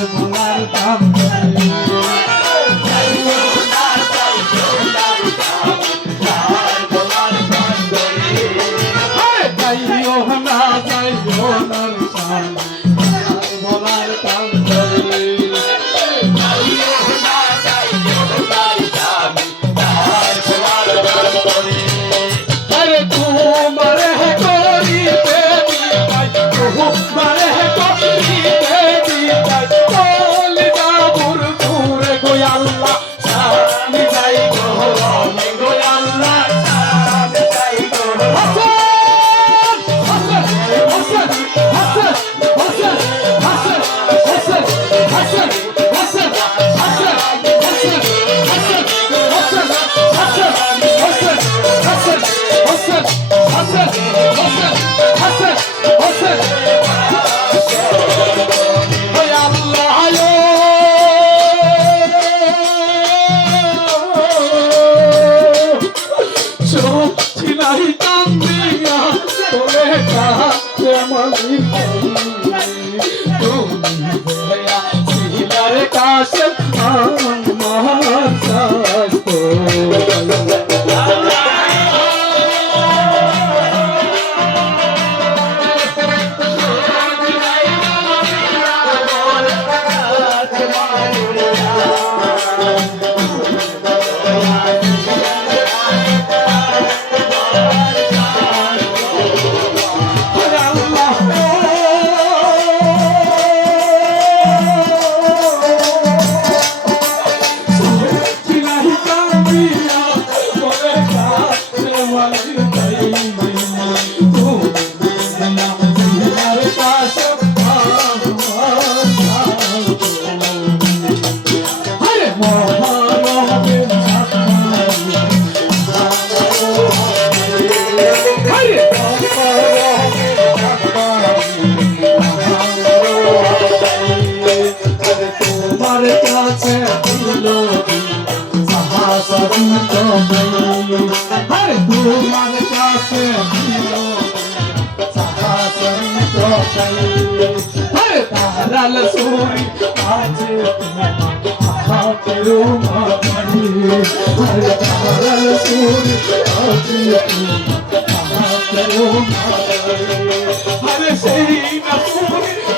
সোনার দাম তোলে মনি তুমি কাশ আমার তারাল সোনি আজ হাতেরো মানি তারাল সোনি আজ হাতেরো মানি আরে সেই না সোনি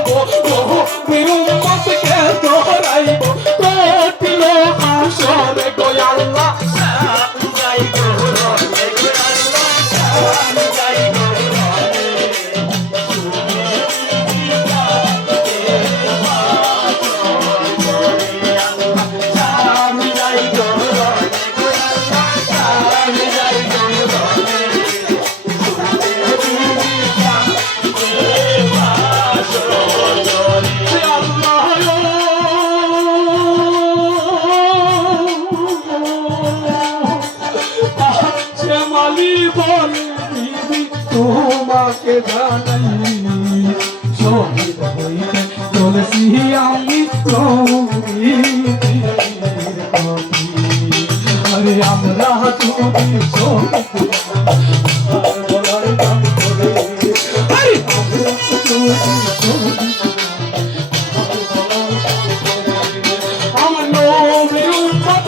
কে জানাই। শহীদ হইতে চলেছি আমি আরে আমরা তুমি আমার নবী উন্মত